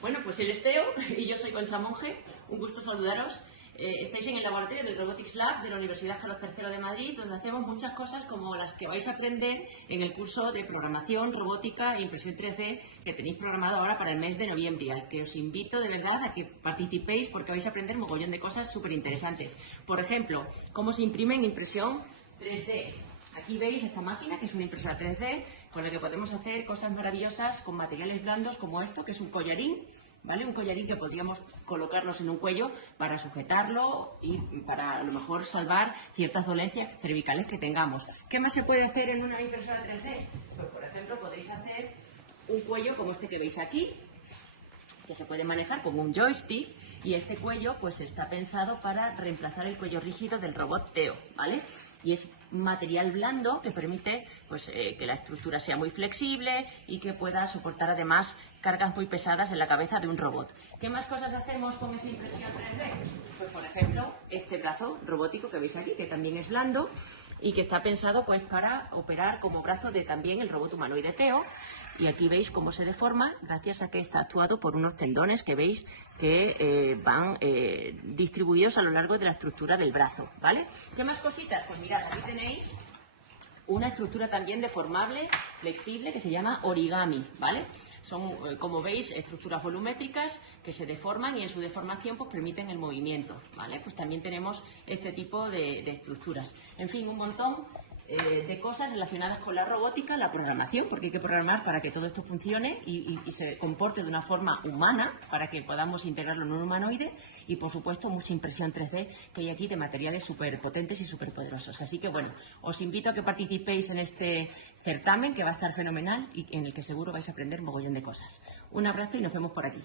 Bueno, pues él es Teo y yo soy Concha Monge. Un gusto saludaros. Estáis en el laboratorio del Robotics Lab de la Universidad Carlos III de Madrid, donde hacemos muchas cosas como las que vais a aprender en el curso de programación, robótica e impresión 3D que tenéis programado ahora para el mes de noviembre, al que os invito de verdad a que participéis porque vais a aprender un mogollón de cosas súper interesantes. Por ejemplo, cómo se imprime en impresión 3D. Aquí veis esta máquina, que es una impresora 3D, con la que podemos hacer cosas maravillosas con materiales blandos como esto, que es un collarín, ¿vale? Un collarín que podríamos colocarnos en un cuello para sujetarlo y para a lo mejor salvar ciertas dolencias cervicales que tengamos. ¿Qué más se puede hacer en una impresora 3D? Pues, por ejemplo, podéis hacer un cuello como este que veis aquí, que se puede manejar como un joystick, y este cuello pues está pensado para reemplazar el cuello rígido del robot Teo, ¿vale? Y es material blando que permite pues, que la estructura sea muy flexible y que pueda soportar además cargas muy pesadas en la cabeza de un robot. ¿Qué más cosas hacemos con esa impresión 3D? Pues por ejemplo, este brazo robótico que veis aquí, que también es blando y que está pensado pues para operar como brazo de también el robot humanoide Teo. Y aquí veis cómo se deforma gracias a que está actuado por unos tendones que veis que van distribuidos a lo largo de la estructura del brazo, ¿vale? ¿Qué más cositas? Pues mirad, aquí tenéis una estructura también deformable, flexible, que se llama origami, ¿vale? Son, como veis, estructuras volumétricas que se deforman y en su deformación pues permiten el movimiento, ¿vale? Pues también tenemos este tipo de estructuras. En fin, un montón de cosas relacionadas con la robótica, la programación, porque hay que programar para que todo esto funcione y se comporte de una forma humana para que podamos integrarlo en un humanoide, y por supuesto mucha impresión 3D que hay aquí de materiales súper potentes y súper poderosos. Así que bueno, os invito a que participéis en este certamen que va a estar fenomenal y en el que seguro vais a aprender un mogollón de cosas. Un abrazo y nos vemos por aquí.